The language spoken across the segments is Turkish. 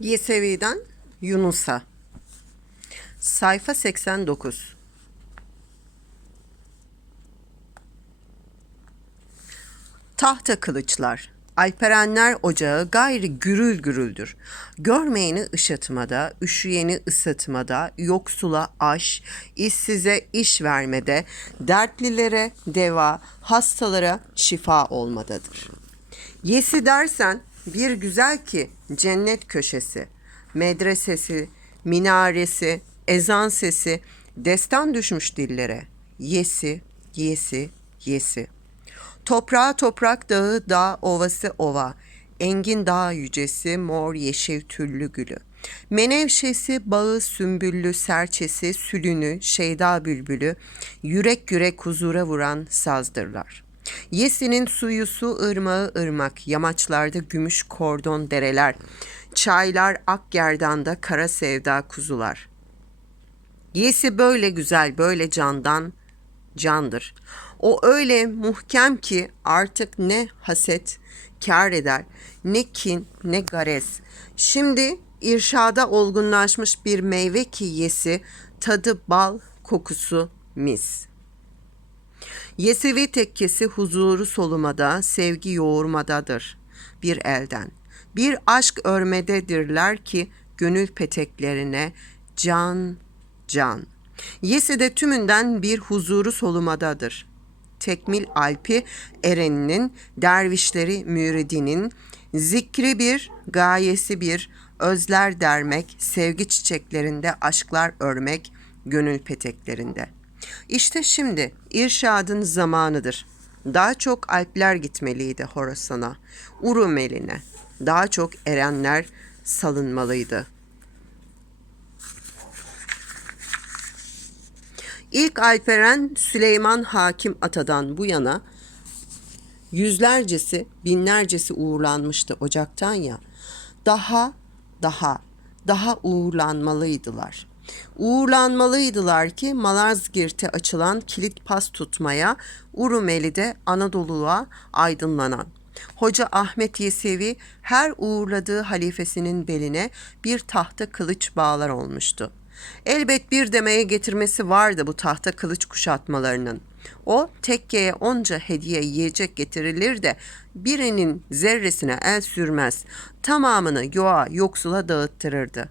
Yesevi'den Yunus'a. Sayfa 89. Tahta kılıçlar. Alperenler ocağı gayri gürül gürüldür. Görmeyeni ışıtmada, üşüyeni ısıtmada, yoksula aş, işsize iş vermede, dertlilere deva, hastalara şifa olmadadır. Yesi dersen bir güzel ki cennet köşesi, medresesi, minaresi, ezan sesi, destan düşmüş dillere. Yesi, yesi, yesi. Toprağa toprak dağı dağ ovası ova. Engin dağ yücesi mor yeşil tüllü gülü. Menevşesi bağı sümbüllü serçesi sülünü şeyda bülbülü yürek yürek huzura vuran sazdırlar. Yesi'nin suyu su ırmağı ırmak yamaçlarda gümüş kordon dereler çaylar ak gerdanda kara sevda kuzular. Yesi böyle güzel böyle candan candır. O öyle muhkem ki artık ne haset kar eder, ne kin, ne gares. Şimdi irşada olgunlaşmış bir meyve ki yesi, tadı bal, kokusu mis. Yesevi tekkesi huzuru solumada, sevgi yoğurmadadır bir elden. Bir aşk örmededirler ki gönül peteklerine can, can. Yesi de tümünden bir huzuru solumadadır. Tekmil Alpi ereninin, dervişleri müridinin, zikri bir, gayesi bir, özler dermek, sevgi çiçeklerinde aşklar örmek, gönül peteklerinde. İşte şimdi irşadın zamanıdır. Daha çok alpler gitmeliydi Horasan'a, Urumeline. Daha çok erenler salınmalıydı.'' İlk Alperen Süleyman Hakim Ata'dan bu yana yüzlercesi, binlercesi uğurlanmıştı ocaktan ya. Daha, daha, daha uğurlanmalıydılar. Uğurlanmalıydılar ki Malazgirt'e açılan kilit pas tutmaya, Urumeli'de Anadolu'ya aydınlanan. Hoca Ahmet Yesevi her uğurladığı halifesinin beline bir tahta kılıç bağlar olmuştu.'' Elbet bir demeye getirmesi vardı bu tahta kılıç kuşatmalarının. O tekkeye onca hediye yiyecek getirilir de birinin zerresine el sürmez. Tamamını yoğa yoksula dağıttırırdı.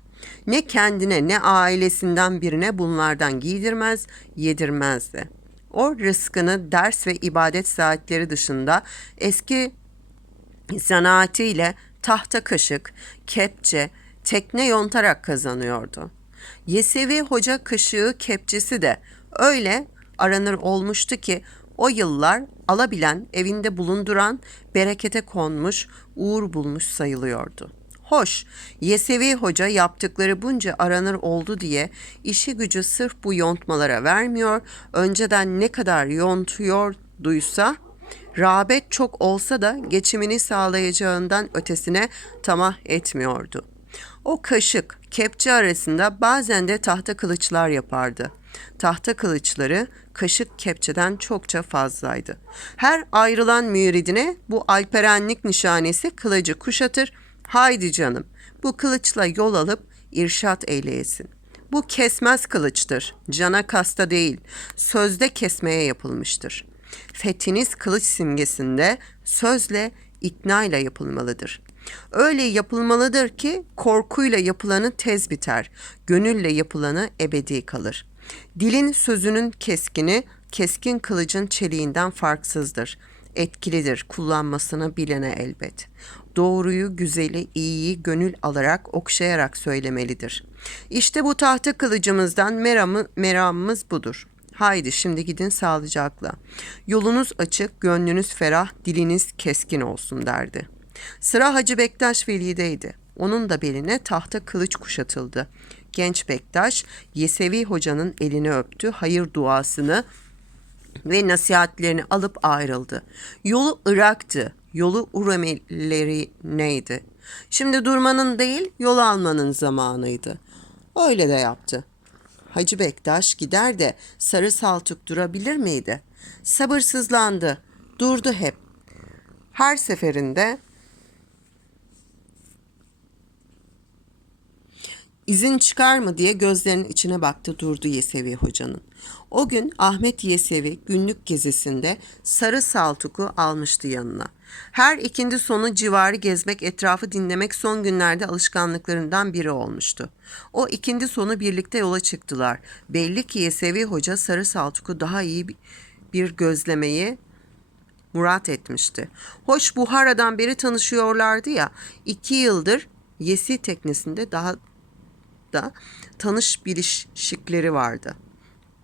Ne kendine ne ailesinden birine bunlardan giydirmez, yedirmezdi. O rızkını ders ve ibadet saatleri dışında eski zanaatiyle tahta kaşık, kepçe, tekne yontarak kazanıyordu.'' Yesevi Hoca kaşığı kepçesi de öyle aranır olmuştu ki o yıllar alabilen, evinde bulunduran, berekete konmuş, uğur bulmuş sayılıyordu. Hoş, Yesevi Hoca yaptıkları bunca aranır oldu diye işi gücü sırf bu yontmalara vermiyor, önceden ne kadar yontuyor duysa, rağbet çok olsa da geçimini sağlayacağından ötesine tamah etmiyordu. O kaşık, kepçe arasında bazen de tahta kılıçlar yapardı. Tahta kılıçları kaşık kepçeden çokça fazlaydı. Her ayrılan müridine bu alperenlik nişanesi kılıcı kuşatır. Haydi canım bu kılıçla yol alıp irşat eyleyesin. Bu kesmez kılıçtır. Cana kasta değil, sözde kesmeye yapılmıştır. Fethiniz kılıç simgesinde sözle, ikna ile yapılmalıdır. Öyle yapılmalıdır ki korkuyla yapılanı tez biter, gönülle yapılanı ebedi kalır. Dilin sözünün keskini, keskin kılıcın çeliğinden farksızdır. Etkilidir kullanmasını bilene elbet. Doğruyu, güzeli, iyiyi gönül alarak, okşayarak söylemelidir. İşte bu tahta kılıcımızdan meramı, meramımız budur. Haydi şimdi gidin sağlıcakla. Yolunuz açık, gönlünüz ferah, diliniz keskin olsun derdi.'' Sıra Hacı Bektaş Veli'deydi. Onun da beline tahta kılıç kuşatıldı. Genç Bektaş, Yesevi Hoca'nın elini öptü, hayır duasını ve nasihatlerini alıp ayrıldı. Yolu Irak'tı, yolu Uramileri neydi? Şimdi durmanın değil, yol almanın zamanıydı. Öyle de yaptı. Hacı Bektaş gider de sarı saltuk durabilir miydi? Sabırsızlandı, durdu hep. Her seferinde İzin çıkar mı diye gözlerinin içine baktı durdu Yesevi hocanın. O gün Ahmet Yesevi günlük gezisinde sarı saltuku almıştı yanına. Her ikindi sonu civarı gezmek, etrafı dinlemek son günlerde alışkanlıklarından biri olmuştu. O ikindi sonu birlikte yola çıktılar. Belli ki Yesevi hoca sarı saltuku daha iyi bir- gözlemeyi murat etmişti. Hoş Buhara'dan beri tanışıyorlardı ya, iki yıldır Yesi teknesinde daha da tanış bilişikleri vardı.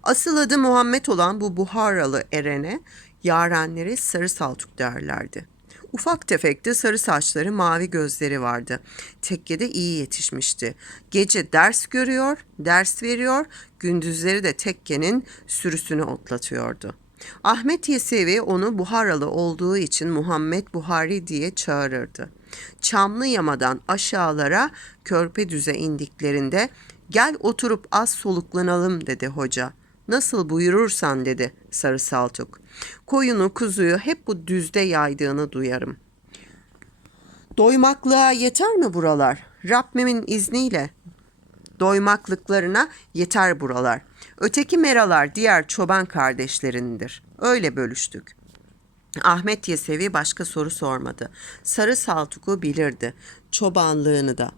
Asıl adı Muhammed olan bu Buharalı erene yarenleri sarı saltuk derlerdi. Ufak tefekti, sarı saçları, mavi gözleri vardı. Tekkede iyi yetişmişti. Gece ders görüyor, ders veriyor, gündüzleri de tekkenin sürüsünü otlatıyordu. Ahmet Yesevi onu Buharalı olduğu için Muhammed Buhari diye çağırırdı. Çamlı yamadan aşağılara Körpedüz'e indiklerinde gel oturup az soluklanalım dedi hoca. Nasıl buyurursan dedi Sarı Saltuk. Koyunu kuzuyu hep bu düzde yaydığını duyarım. Doymaklığa yeter mi buralar? Rabbimin izniyle doymaklıklarına yeter buralar. Öteki meralar diğer çoban kardeşlerindir. Öyle bölüştük. Ahmet Yesevi başka soru sormadı. Sarı Saltuk'u bilirdi. Çobanlığını da.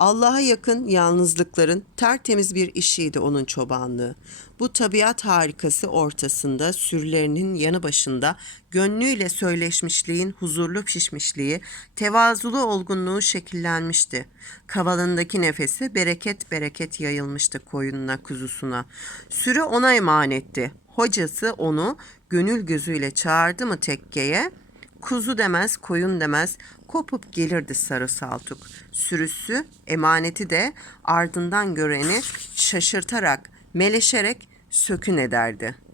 Allah'a yakın yalnızlıkların tertemiz bir işiydi onun çobanlığı. Bu tabiat harikası ortasında sürülerinin yanı başında gönlüyle söyleşmişliğin huzurlu pişmişliği, tevazulu olgunluğu şekillenmişti. Kavalındaki nefesi bereket bereket yayılmıştı koyununa kuzusuna. Sürü ona emanetti. Hocası onu gönül gözüyle çağırdı mı tekkeye, kuzu demez, koyun demez, kopup gelirdi sarı saltuk. Sürüsü, emaneti de ardından göreni şaşırtarak, meleşerek sökün ederdi.''